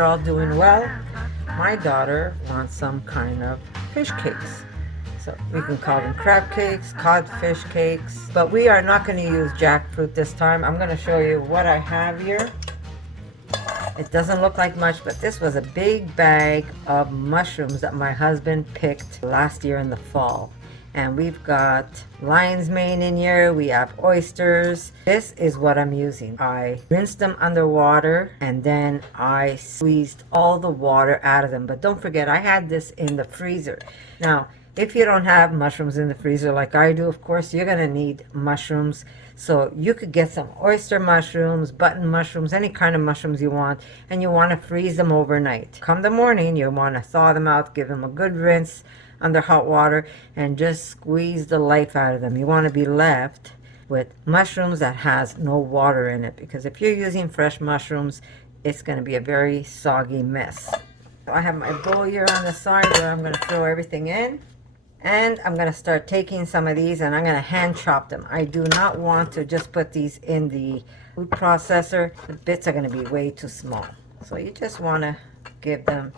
you're all doing well. My daughter wants some kind of fish cakes. So we can call them crab cakes, codfish cakes, but we are not going to use jackfruit this time. I'm going to show you what I have here. It doesn't look like much, but this was a big bag of mushrooms that my husband picked last year in the fall. And we've got lion's mane in here, we have oysters. This is what I'm using. I rinsed them underwater and then I squeezed all the water out of them. But don't forget, I had this in the freezer. Now, if you don't have mushrooms in the freezer like I do, of course, you're gonna need mushrooms. So you could get some oyster mushrooms, button mushrooms, any kind of mushrooms you want, and you want to freeze them overnight. Come the morning, you want to thaw them out, give them a good rinse under hot water, and just squeeze the life out of them. You want to be left with mushrooms that has no water in it, because if you're using fresh mushrooms, it's going to be a very soggy mess. So I have my bowl here on the side where I'm going to throw everything in. And I'm going to start taking some of these and I'm going to hand chop them. I do not want to just put these in the food processor. The bits are going to be way too small. So you just want to give them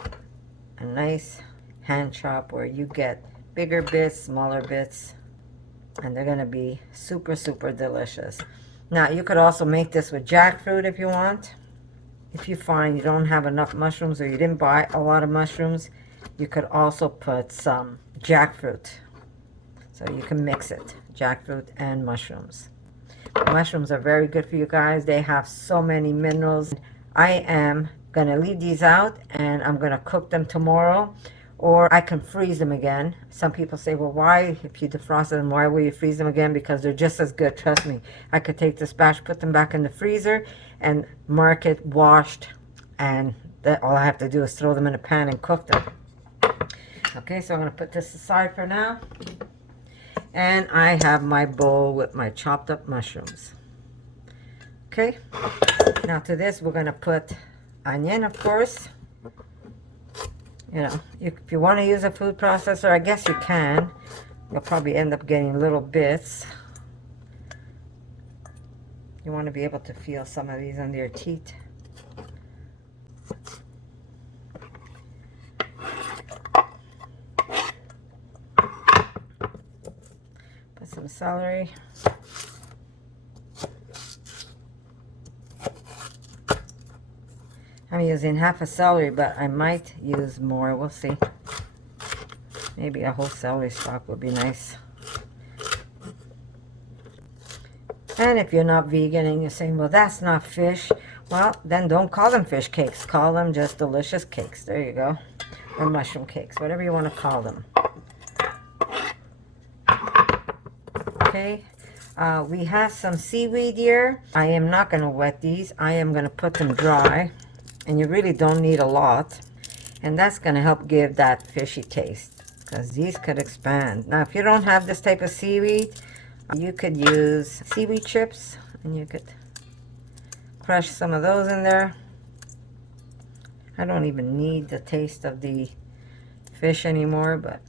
a nice hand chop where you get bigger bits, smaller bits, and they're going to be super, super delicious. Now you could also make this with jackfruit if you want. If you find you don't have enough mushrooms or you didn't buy a lot of mushrooms, you could also put some jackfruit. So you can mix it, jackfruit and mushrooms. Mushrooms are very good for you guys. They have so many minerals. I am going to leave these out and I'm going to cook them tomorrow, or I can freeze them again. Some people say, well, why, if you defrosted them, why will you freeze them again? Because they're just as good. Trust me. I could take this batch, put them back in the freezer and mark it washed, and all I have to do is throw them in a pan and cook them. Okay, so I'm going to put this aside for now. And I have my bowl with my chopped up mushrooms. Okay, now to this we're going to put onion, of course. You know, if you want to use a food processor, I guess you can. You'll probably end up getting little bits. You want to be able to feel some of these under your teeth. Some celery. I'm using half a celery, but I might use more. We'll see. Maybe a whole celery stalk would be nice. And if you're not vegan and you're saying, well, that's not fish, well, then don't call them fish cakes. Call them just delicious cakes. There you go. Or mushroom cakes, whatever you want to call them. Okay, we have some seaweed here. I am not going to wet these. I am going to put them dry, and you really don't need a lot, and that's going to help give that fishy taste, because these could expand. Now if you don't have this type of seaweed, you could use seaweed chips, and you could crush some of those in there. I don't even need the taste of the fish anymore, but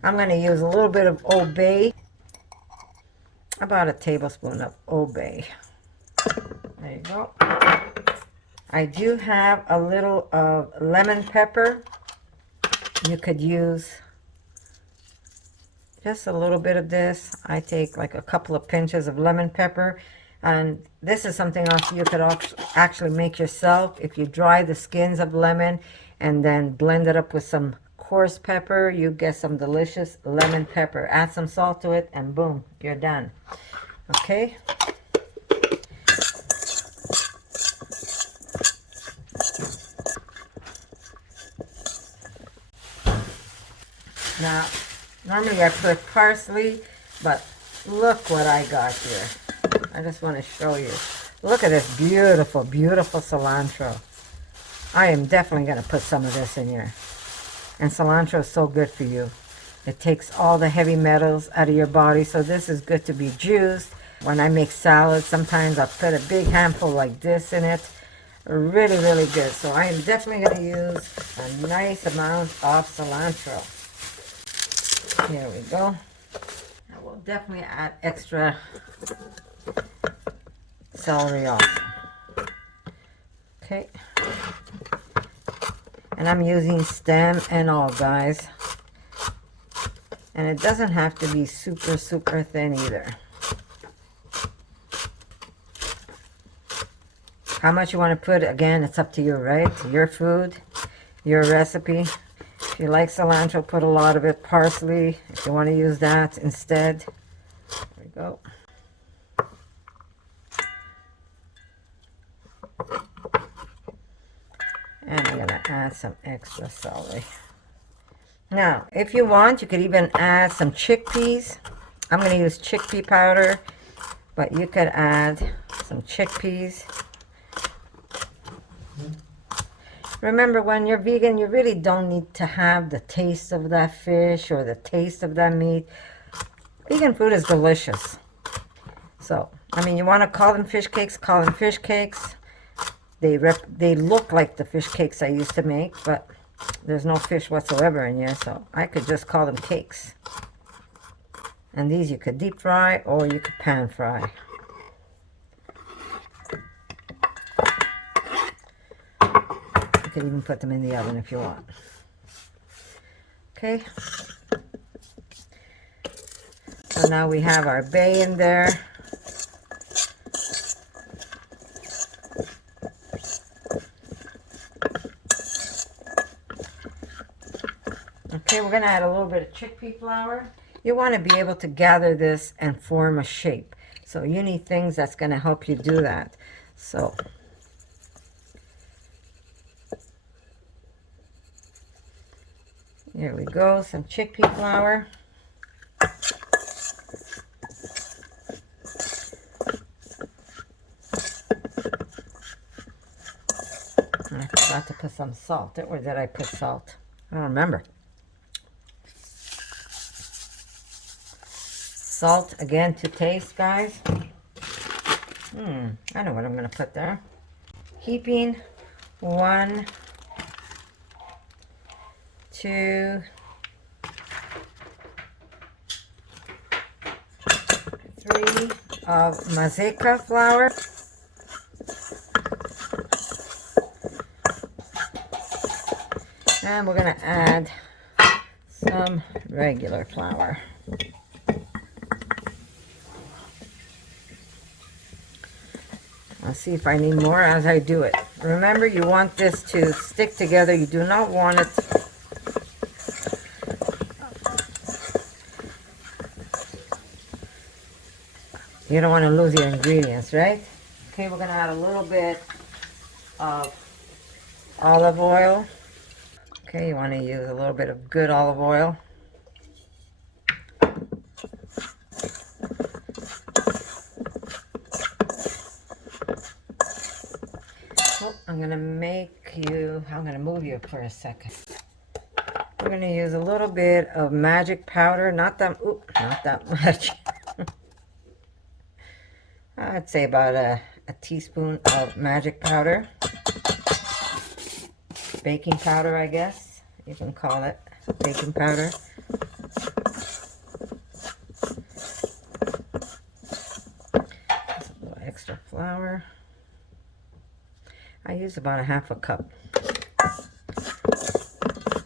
I'm going to use a little bit of Old Bay, about a tablespoon of Old Bay. There you go. I do have a little of lemon pepper. You could use just a little bit of this. I take like a couple of pinches of lemon pepper, and this is something else you could actually make yourself. If you dry the skins of lemon and then blend it up with some coarse pepper, you get some delicious lemon pepper. Add some salt to it and boom, you're done. Okay, now normally I put parsley, but look what I got here. I just want to show you. Look at this beautiful, beautiful cilantro. I am definitely going to put some of this in here. And cilantro is so good for you. It takes all the heavy metals out of your body, so this is good to be juiced. When I make salads, sometimes I put a big handful like this in it. Really, really good. So I am definitely going to use a nice amount of cilantro. Here we go. I will definitely add extra celery also. Okay. And I'm using stem and all, guys. And it doesn't have to be super, super thin either. How much you want to put, again, it's up to you, right? Your food, your recipe. If you like cilantro, put a lot of it. Parsley, if you want to use that instead. There we go. And I'm going to add some extra celery. Now, if you want, you could even add some chickpeas. I'm going to use chickpea powder, but you could add some chickpeas. Remember, when you're vegan, you really don't need to have the taste of that fish or the taste of that meat. Vegan food is delicious. So, I mean, you want to call them fish cakes, call them fish cakes. They look like the fish cakes I used to make, but there's no fish whatsoever in here, so I could just call them cakes. And these you could deep fry or you could pan fry. You could even put them in the oven if you want. Okay. So now we have our bay in there. Okay, we're going to add a little bit of chickpea flour. You want to be able to gather this and form a shape. So you need things that's going to help you do that. So here we go, some chickpea flour. And I forgot to put some salt. Where did I put salt? I don't remember. Salt, again, to taste, guys. I know what I'm going to put there. Heaping 1, 2, 3 of mazeika flour. And we're going to add some regular flour. I'll see if I need more as I do it. Remember, you want this to stick together. You do not want it you don't want to lose your ingredients, right? Okay, we're going to add a little bit of olive oil. Okay, you want to use a little bit of good olive oil. I'm going to move you for a second. We're going to use a little bit of magic powder, not that much. I'd say about a teaspoon of magic powder. Baking powder, I guess. You can call it baking powder. Just a little extra flour. I use about a half a cup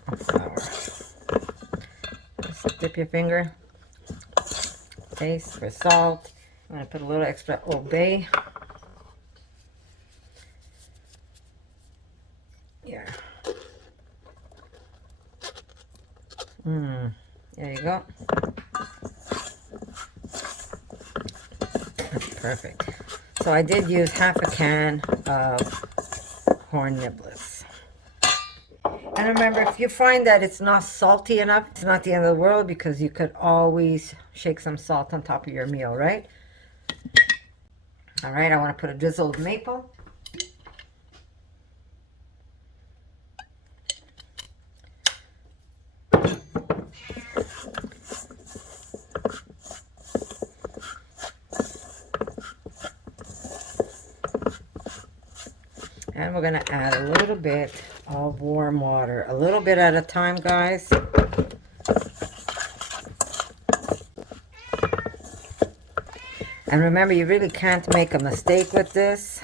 of flour. Just dip your finger. Taste for salt. I'm going to put a little extra Old Bay. Yeah. There you go. That's perfect. So I did use half a can of corn niblets. And remember, if you find that it's not salty enough, it's not the end of the world, because you could always shake some salt on top of your meal, right? All right, I want to put a drizzle of maple. And we're going to add a little bit of warm water. A little bit at a time, guys. And remember, you really can't make a mistake with this.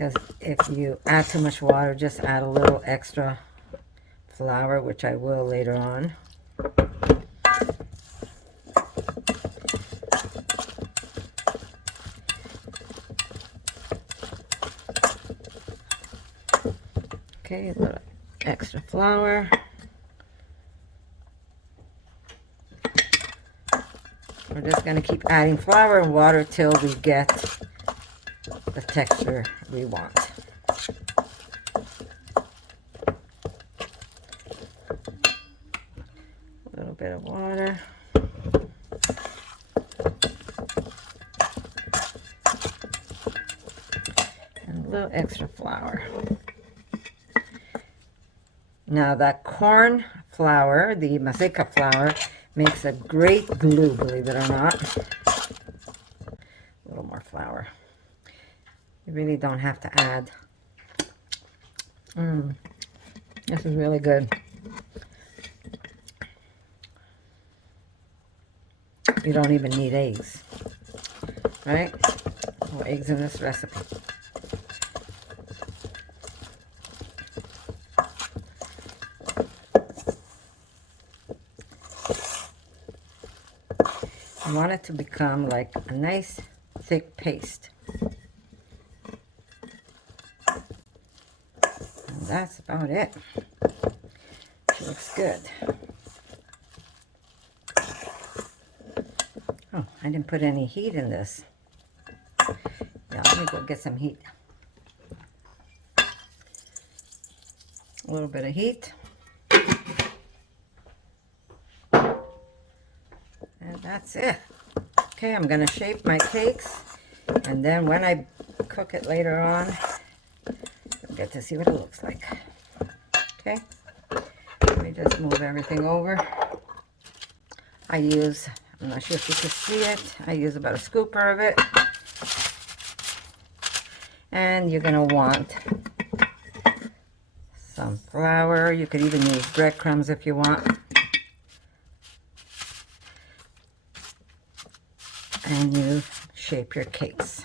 because if you add too much water, just add a little extra flour, which I will later on. Okay, a little extra flour. We're just going to keep adding flour and water till we get the texture we want. A little bit of water. And a little extra flour. Now that corn flour, the maseca flour, makes a great glue, believe it or not. A little more flour. You really don't have to add. This is really good. You don't even need eggs, right? No eggs in this recipe. I want it to become like a nice thick paste. And that's about it. It looks good. Oh, I didn't put any heat in this. Yeah, let me go get some heat. A little bit of heat. And that's it. Okay, I'm going to shape my cakes, and then when I cook it later on, you'll get to see what it looks like. Okay, let me just move everything over. I'm not sure if you can see it, I use about a scooper of it. And you're going to want some flour. You could even use breadcrumbs if you want. And you shape your cakes.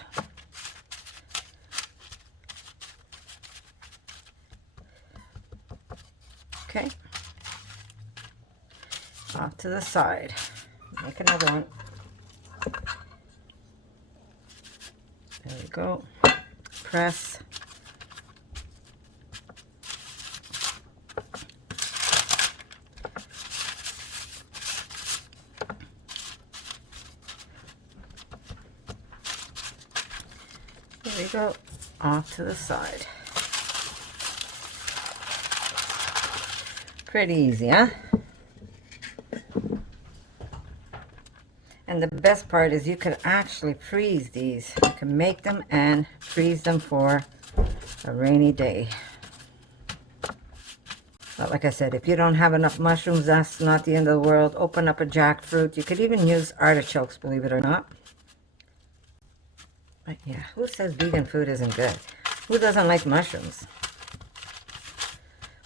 Okay. Off to the side. Make another one. There we go. Press. There we go. Off to the side. Pretty easy, huh? And the best part is you can actually freeze these. You can make them and freeze them for a rainy day. But like I said, if you don't have enough mushrooms, that's not the end of the world. Open up a jackfruit. You could even use artichokes, believe it or not. But yeah, who says vegan food isn't good? Who doesn't like mushrooms?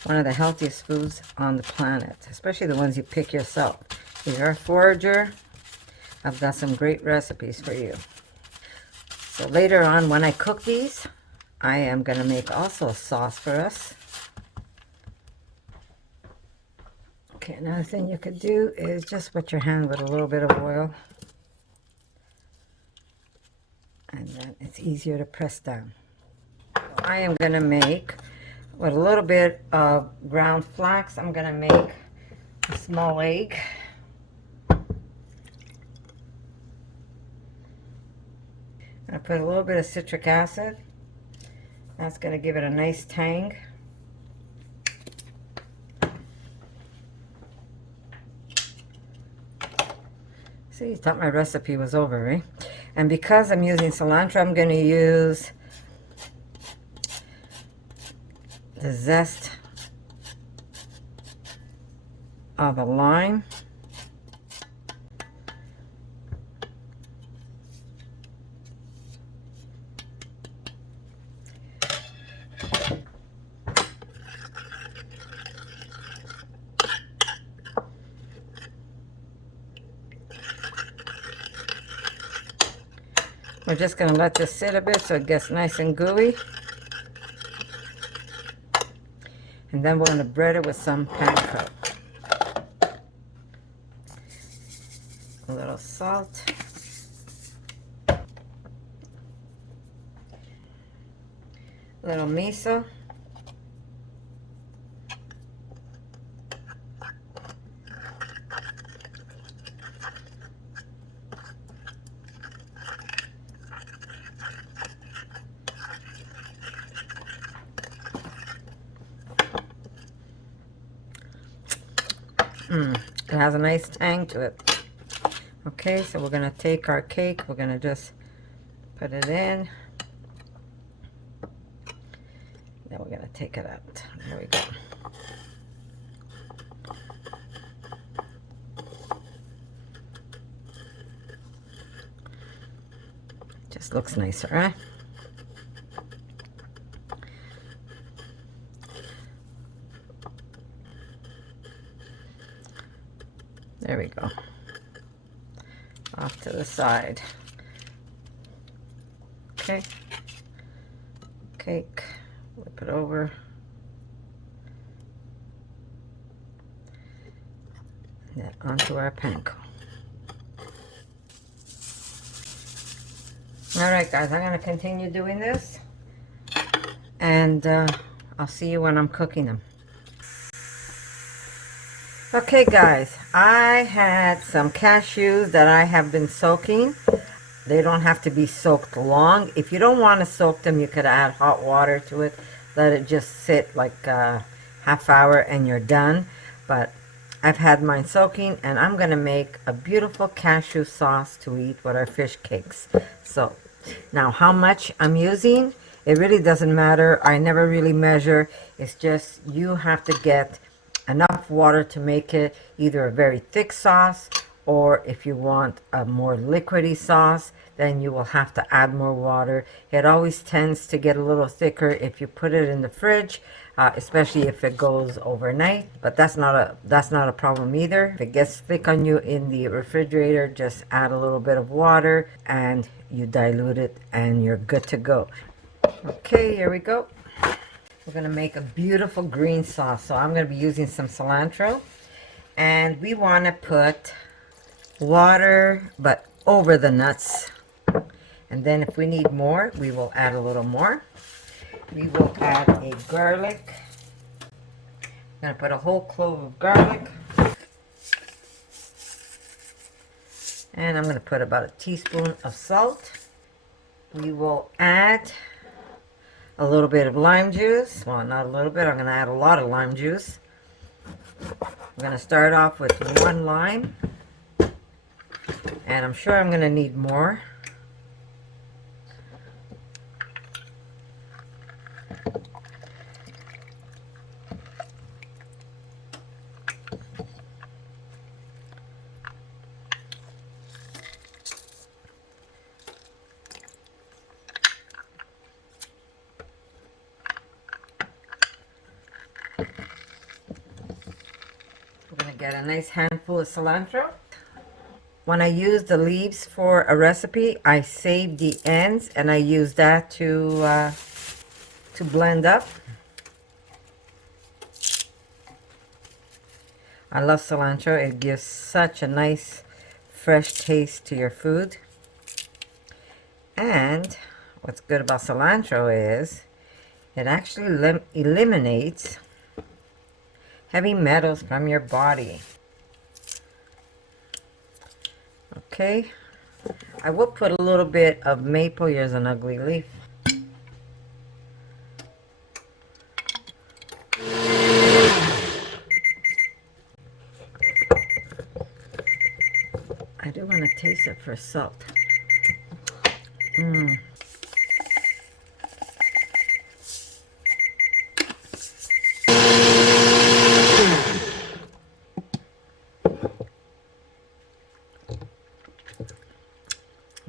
One of the healthiest foods on the planet, especially the ones you pick yourself. If you're a forager, I've got some great recipes for you. So later on, when I cook these, I am going to make also a sauce for us. Okay, another thing you could do is just wet your hand with a little bit of oil. And then it's easier to press down. I am going to make, with a little bit of ground flax, I'm going to make a small egg. I'm going to put a little bit of citric acid. That's going to give it a nice tang. See, you thought my recipe was over, right? And because I'm using cilantro, I'm going to use the zest of a lime. We're just going to let this sit a bit so it gets nice and gooey. And then we're going to bread it with some panko. A little salt. A little miso. It has a nice tang to it. Okay, so we're going to take our cake, we're going to just put it in. Then we're going to take it out. There we go. Just looks nicer, right? There we go. Off to the side. Okay. Cake. Flip it over. And then onto our panko. Alright guys, I'm going to continue doing this. And I'll see you when I'm cooking them. Okay guys, I had some cashews that I have been soaking. They don't have to be soaked long. If you don't want to soak them, you could add hot water to it. Let it just sit like a half hour and you're done. But I've had mine soaking, and I'm going to make a beautiful cashew sauce to eat with our fish cakes. So now how much I'm using, it really doesn't matter. I never really measure. It's just you have to get enough water to make it either a very thick sauce, or if you want a more liquidy sauce, then you will have to add more water. It always tends to get a little thicker if you put it in the fridge, especially if it goes overnight. But that's not a problem either. If it gets thick on you in the refrigerator, just add a little bit of water and you dilute it and you're good to go. Okay, here we go. We're going to make a beautiful green sauce. So I'm going to be using some cilantro. And we want to put water, but over the nuts. And then if we need more, we will add a little more. We will add a garlic. I'm going to put a whole clove of garlic. And I'm going to put about a teaspoon of salt. We will add a little bit of lime juice. Well, not a little bit. I'm going to add a lot of lime juice. I'm going to start off with 1 lime. And I'm sure I'm going to need more. Get a nice handful of cilantro. When I use the leaves for a recipe, I save the ends and I use that to blend up. I love cilantro. It gives such a nice fresh taste to your food. And what's good about cilantro is it actually eliminates heavy metals from your body. Okay, I will put a little bit of maple. Here's an ugly leaf. I do want to taste it for salt.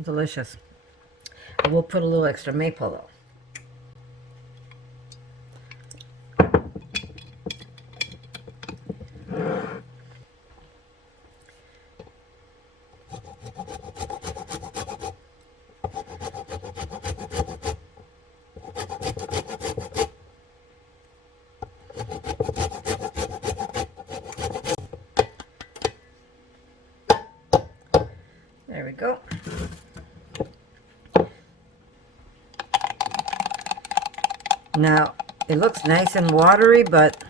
Delicious. I will put a little extra maple though. go. Now, it looks nice and watery, but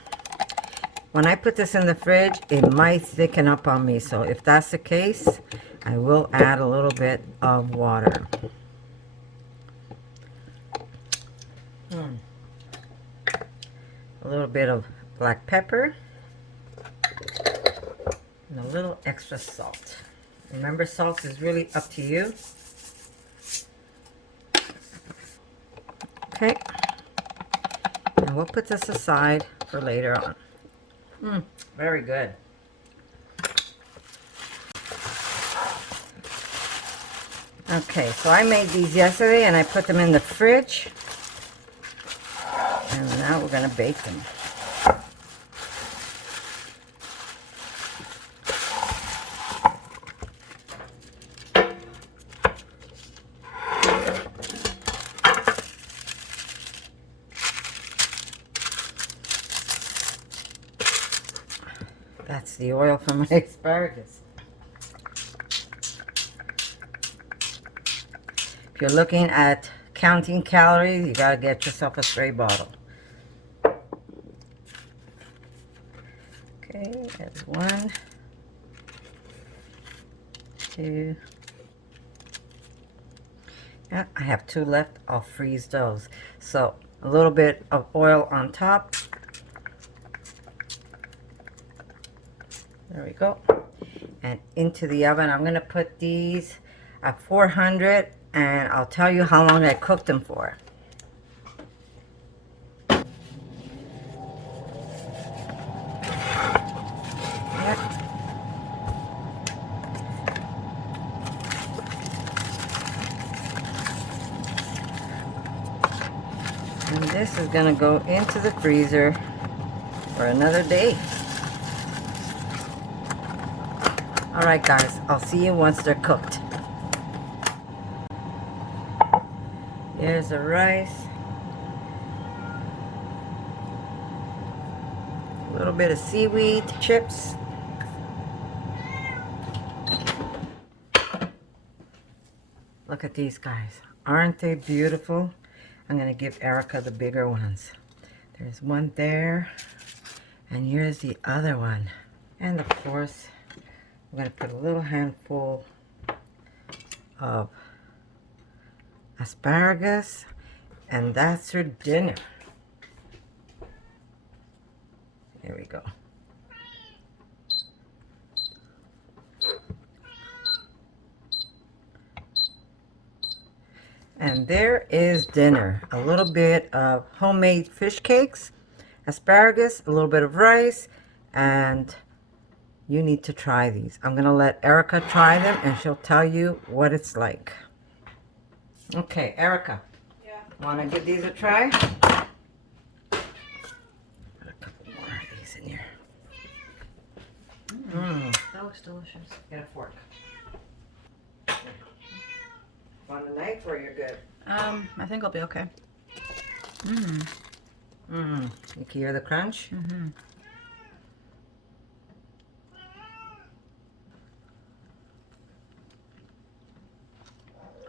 when I put this in the fridge, it might thicken up on me. So if that's the case, I will add a little bit of water. A little bit of black pepper. And a little extra salt. Remember, salt is really up to you. Okay. And we'll put this aside for later on. Very good. Okay, so I made these yesterday and I put them in the fridge. And now we're going to bake them. That's the oil from my asparagus. If you're looking at counting calories, you gotta get yourself a spray bottle. Okay, that's 1, 2. Yeah, I have 2 left. I'll freeze those. So a little bit of oil on top. There we go. And into the oven. I'm going to put these at 400 and I'll tell you how long I cooked them for. Yep. And this is going to go into the freezer for another day. Alright guys, I'll see you once they're cooked. Here's the rice. A little bit of seaweed chips. Look at these guys. Aren't they beautiful? I'm going to give Erica the bigger ones. There's one there. And here's the other one. And of course, I'm going to put a little handful of asparagus, and that's your dinner. There we go. And there is dinner. A little bit of homemade fish cakes, asparagus, a little bit of rice, and you need to try these. I'm going to let Erica try them and she'll tell you what it's like. Okay, Erica. Yeah. Want to give these a try? Put a couple more of these in here. That looks delicious. Get a fork. Want a knife or you're good? I think I'll be okay. You can hear the crunch?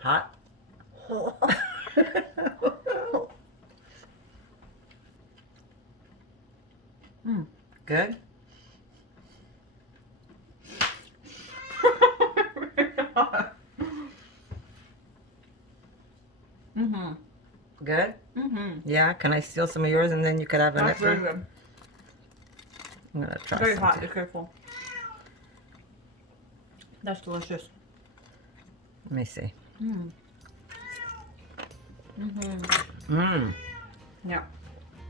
Hot? Good? Good? Yeah, can I steal some of yours and then you could have an That's very extra? good. I'm gonna try Very some hot, too. be careful. That's delicious. Let me see. Yeah.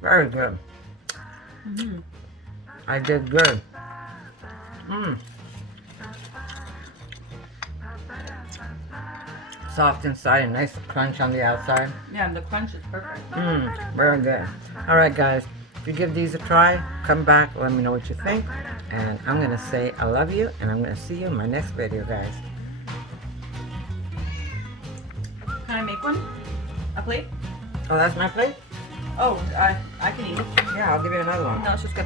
Very good. I did good. Soft inside and nice crunch on the outside. Yeah, the crunch is perfect. Very good. All right, guys. If you give these a try, come back. Let me know what you think. And I'm going to say I love you. And I'm going to see you in my next video, guys. Can I make one? A plate? Oh, that's my plate? Oh, I can eat it. Yeah, I'll give you another one. No, it's just good.